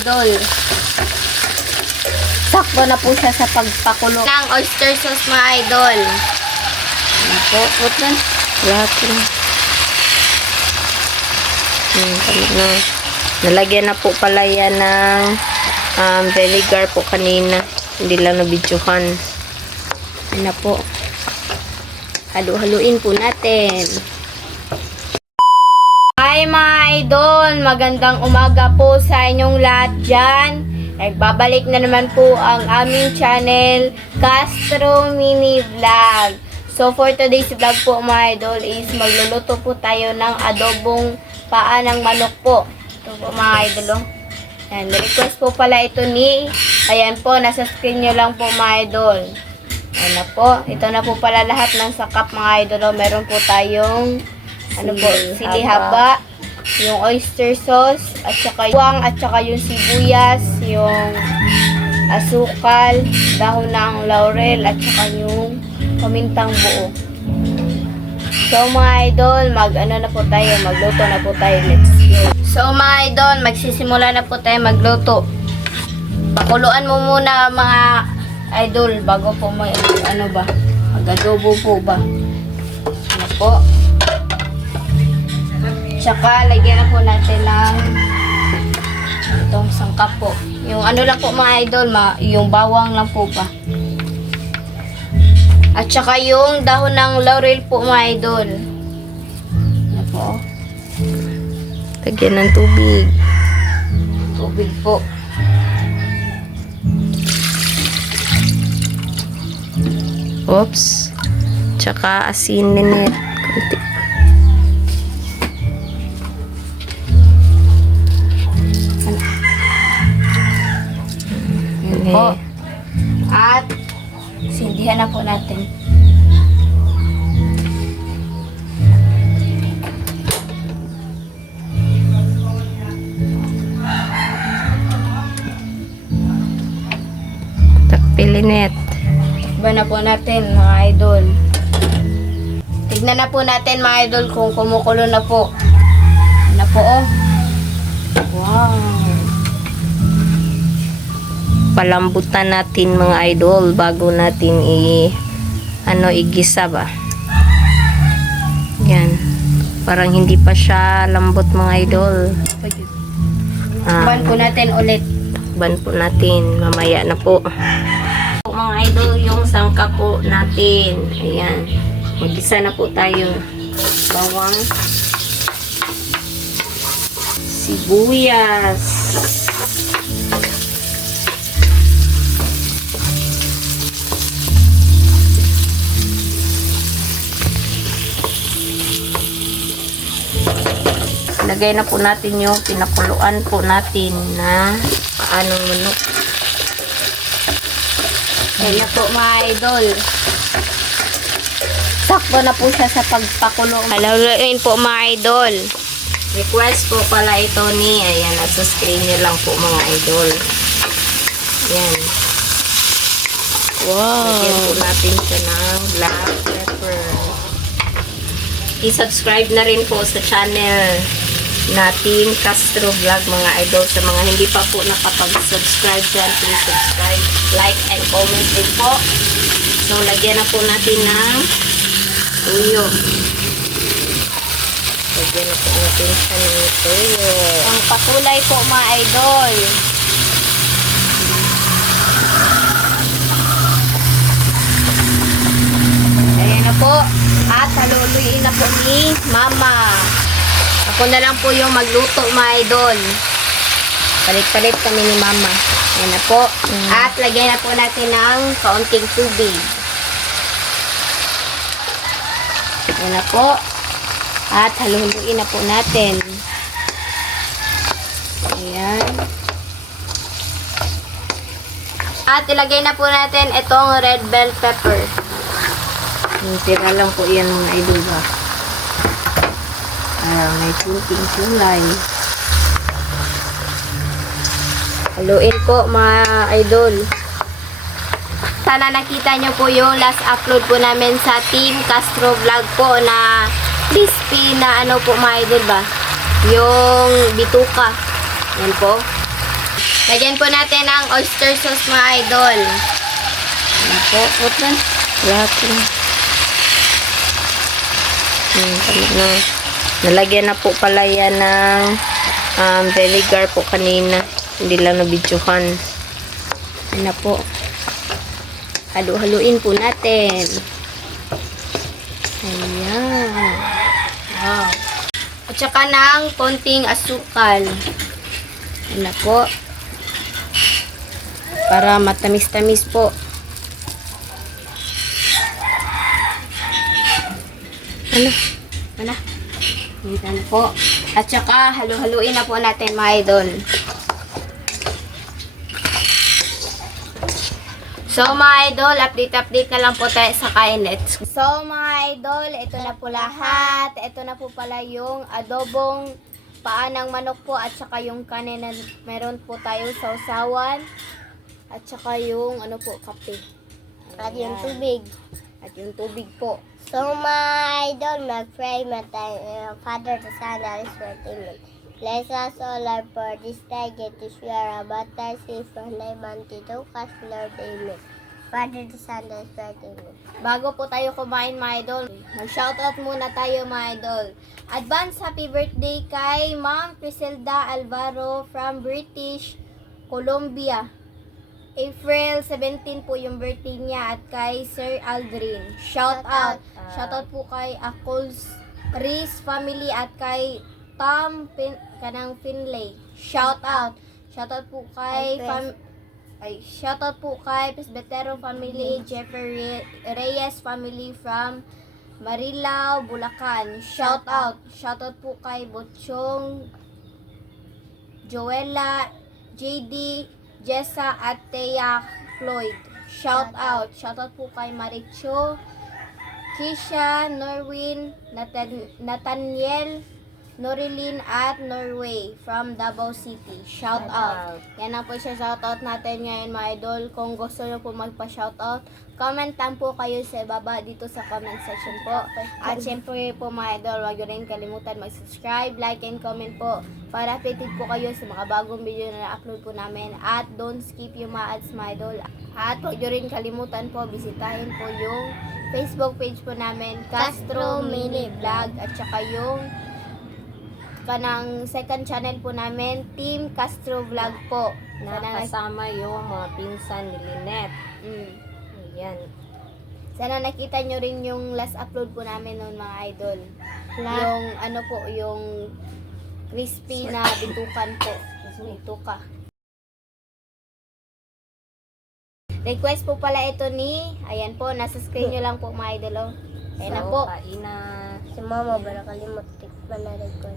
idol. Sakto na po siya sa pagpakulo ng oyster sauce mga idol. Ayan po, putlan. Lahat na. Na. Nalagyan na po pala yan ng vinegar po kanina. Hindi lang nabidyohan. Ayan na po. Halu-haluin po natin. Hi mga idol! Magandang umaga po sa inyong lahat dyan. Nagbabalik na naman po ang aming channel, Castro Mini Vlog. So for today's vlog po mga idol is magluluto po tayo ng adobong paa ng manok po. Ito po mga idol. Ayan, request po pala ito ni, ayan po, nasa screen nyo lang po mga idol. Ayan na po, ito na po pala lahat ng sakap mga idol. Meron po tayong sili haba, yung oyster sauce, at saka yung at saka yung sibuyas, yung asukal, dahon ng laurel, at saka yung pamintang buo. So mga idol, magluto na po tayo. Let's go. So mga idol, magsisimula na po tayo magluto. Pakuluan mo muna mga idol bago po mag-adobo po ba. Ano po? Tsaka lagyan na po natin ng itong sangkap po. Yung lang po mga idol, yung bawang lang po pa. At saka yung dahon ng laurel po mga idol. Ano po? Lagyan ng tubig. Tubig po. Oops. Tsaka asin ninet. Kunti. Po. At sindihan na po natin. Takpilinet. Iba na po natin mga idol. Tignan na po natin mga idol kung kumukulo na po. Na po oh. Wow. Palambutan natin mga idol bago natin igisa ba. Yan. Parang hindi pa siya lambot mga idol. Ban po natin ulit. Ban po natin. Mamaya na po. Mga idol, yung sangka po natin. Ayan. Magisa na po tayo. Bawang. Sibuyas. Lagay na po natin yung pinakuluan po natin na paanong manok. Ayan na po mga idol. Sakto na po siya sa pagpakulo. Haluin po mga idol. Request po pala ito ni, ayan, nasa screen nyo lang po mga idol. Ayan. Wow. Lagyan po natin siya ng black pepper. I-subscribe na rin po sa channel natin, Castro Vlog mga idol. Sa mga hindi pa po nakapag-subscribe dyan, please subscribe, like, and comment din po. So, lagyan na po natin ng tuyo. Lagyan na po natin siya ng tuyo. Ang patulay po mga idol. Ayan na po. At haluluin na po ni Mama. Ako na lang po yung magluto mga idol. Palit-palit kami ni Mama. Ayan na po. At lagyan na po natin ng kaunting tubig. Ayan na po. At haluluin na po natin. Ayan. At ilagay na po natin itong red bell pepper. Tira lang po yan mga idol ba. May kunting kulay. Haluin po mga idol. Sana nakita nyo po yung last upload po namin sa Team Castro Vlog po na crispy na po mga idol ba. Yung bituka. Yan po. Lagyan po natin ang oyster sauce mga idol. Ano po? What na? Lahat na. Tama na. Nalagyan na po pala yan ng vinegar po kanina. Hindi lang nabidyohan. Yan na po. Halu-haluin po natin. Ayan. Wow. At saka ng konting asukal. Yan na po. Para matamis-tamis po. Ano? Wala. Yan po. At saka halu-haluin na po natin mga idol. So mga idol, update na lang po tayo sa kainit. So mga idol, ito na po lahat. Ito na po pala yung adobong paa ng manok po at saka yung kanin na meron po tayo sa usawan. At saka yung ano po, kape. At yung Ayan. tubig. At yung tubig po. So, my idol, mag-pray matay, Father, the Son, and the Holy Spirit, Amen. Bless us all, Lord, for this day, get to share about thy safe from thy bounty to us, Lord, Amen. Father, the Son, and the Holy Spirit, Amen. Bago po tayo kumain mga idol, mag-shoutout muna tayo mga idol. Advance happy birthday kay Ma'am Criselda Alvaro from British Columbia. April 17 po yung birthday niya at kay Sir Aldrin. Shoutout. Shoutout po kay Akols Reese family at kay Tom kanang Finlay. Shoutout. Shoutout po kay shoutout po kay Presbytero family, Jeffrey Reyes family from Marilao, Bulacan. Shoutout. Shoutout po kay Butchong Joella, JD, Jessa at Thea Floyd. Shout out. Shout out po kay Maricho, Kisha, Norwin, Nathaniel, Norilyn at Norway from Davao City. Shout out. Yan ang po siya shout out natin ngayon mga idol. Kung gusto nyo po magpa-shout out, comment lang po kayo sa ibaba dito sa comment section po. At syempre po mga idol, huwag nyo rin kalimutan mag-subscribe, like, and comment po para updated po kayo sa mga bagong video na na-upload po namin. At don't skip yung mga ads mga idol. At huwag nyo rin kalimutan po, bisitahin po yung Facebook page po namin, Castro Mini Vlog. At saka yung kanang second channel po namin, Team Castro Vlog po. Na kasama yung mga pinsan ni Lynette. Ayan. Sana nakita nyo rin yung last upload po namin noon mga idol. Yung ano po, yung crispy na bitukan po. Bituka. Request po pala ito ni, ayan po, nasa screen nyo lang po mga idol. Oh. Ayan na po. Kain na. Si Mama, ba nakalimot? Tikman na rin ko.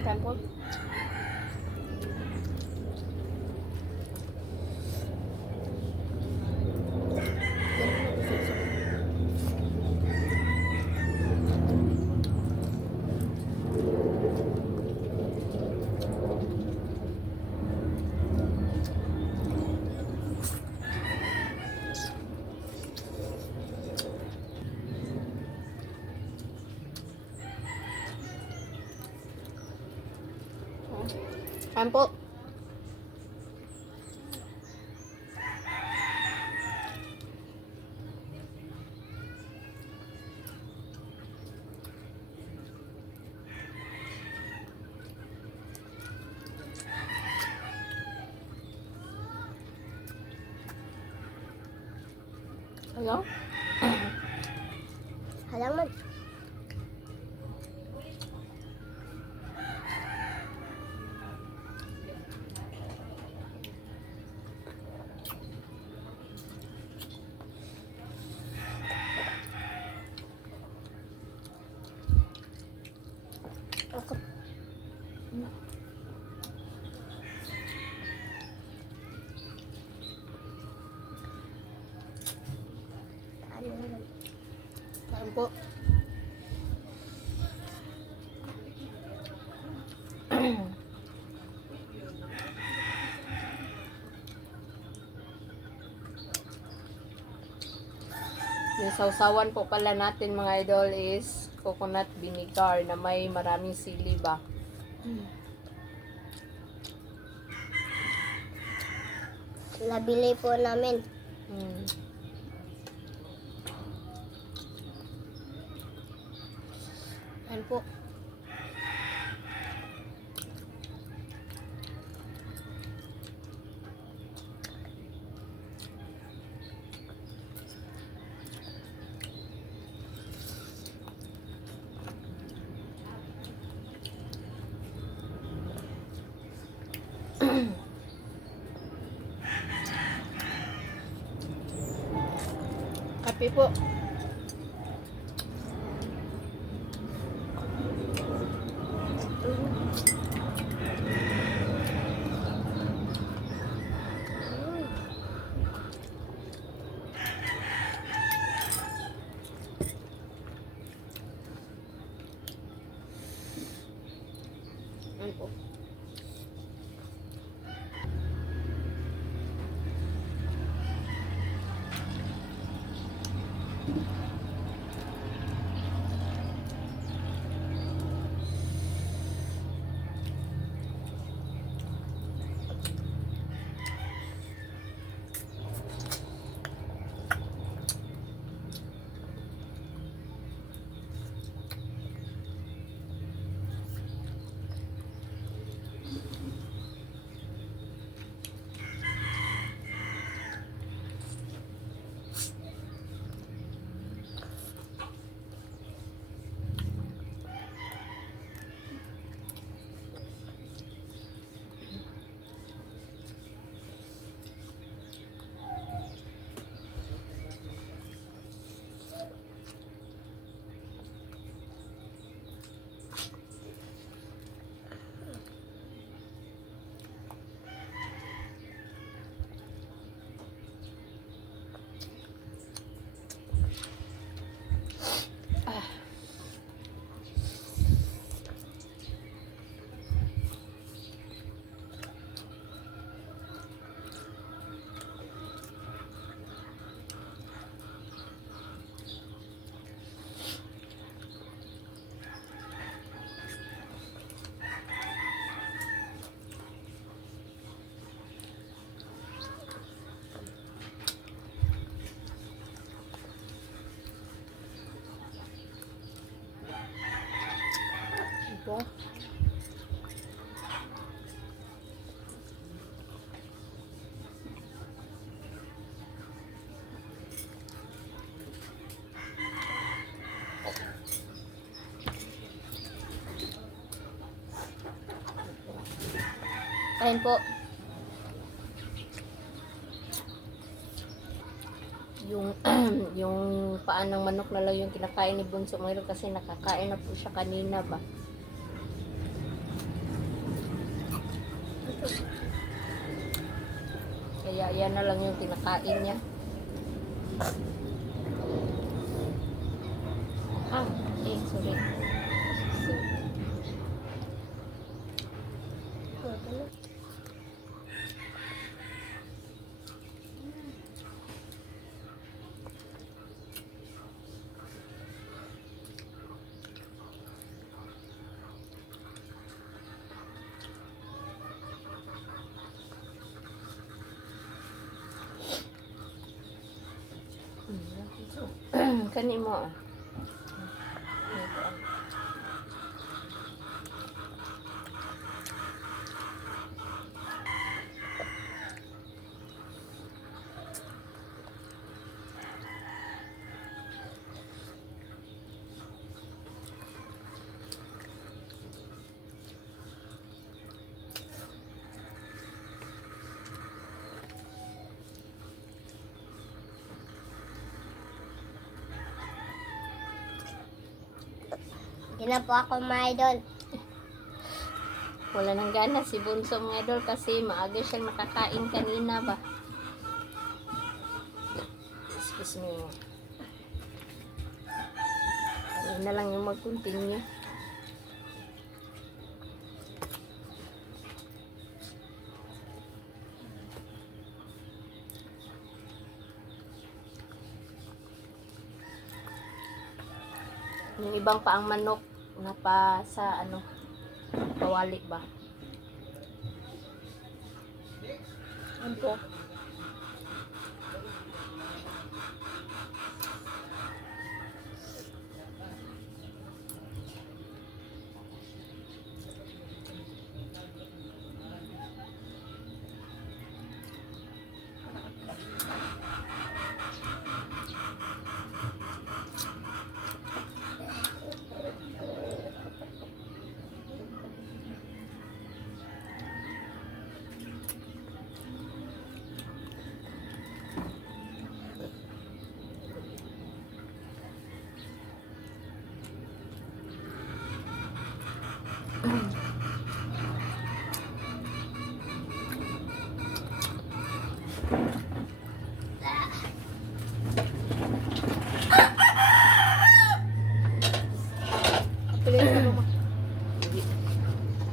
Ayan po. Ayan po. Hello? Halaman. Ako. Ayan po. Yung sausawan po pala natin mga idol is coconut vinegar na may maraming sili ba. Nabili po namin. Mm. Ayan po. Kape po. Ayan po. Po. Ayan po. Yung yung paan ng manok na lang yung kinakain ni Bunso ngayon kasi nakakain na po siya kanina ba. Kaya yan na lang yung kinakain niya. Sorry. Kani mo ah. Hindi na po ako ma-idol. Wala nang gana si Bunso mga idol kasi maaga siyang nakakain kanina ba. Excuse me. Ayun na lang yung mag-continue. Yung ibang paang manok na pa sa ano, pawali ba? Ano po?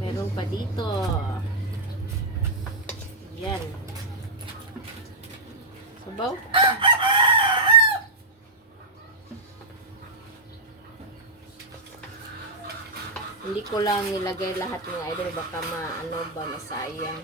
Meron pa dito. Yan. Sabaw. Hindi ko lang nilagay lahat ng idol, baka maano ba, masayang.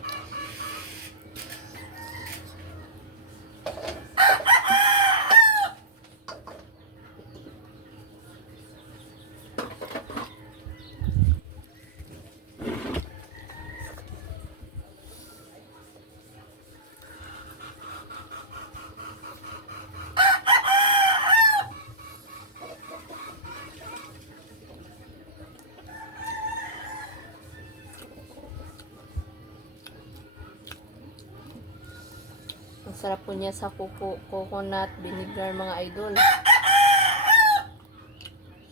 Ang sarap po niya sa coconut vinegar, mga idol.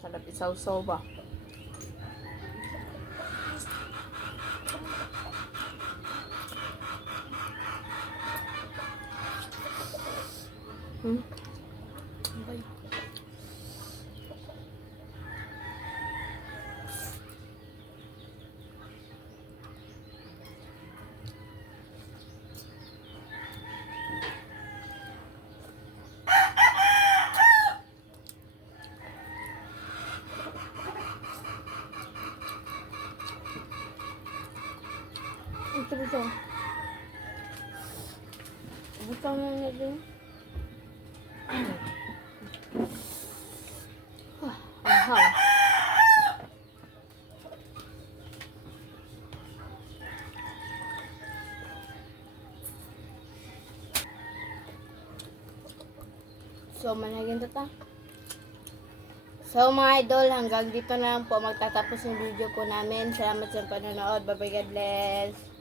Sarap isaw-saw ba? Okay. Ito ito. Ito na din. Aha. So, managin to ta. So, mga idol, hanggang dito na lang po magtatapos yung video po namin. Salamat sa panonood. Bye-bye, God bless.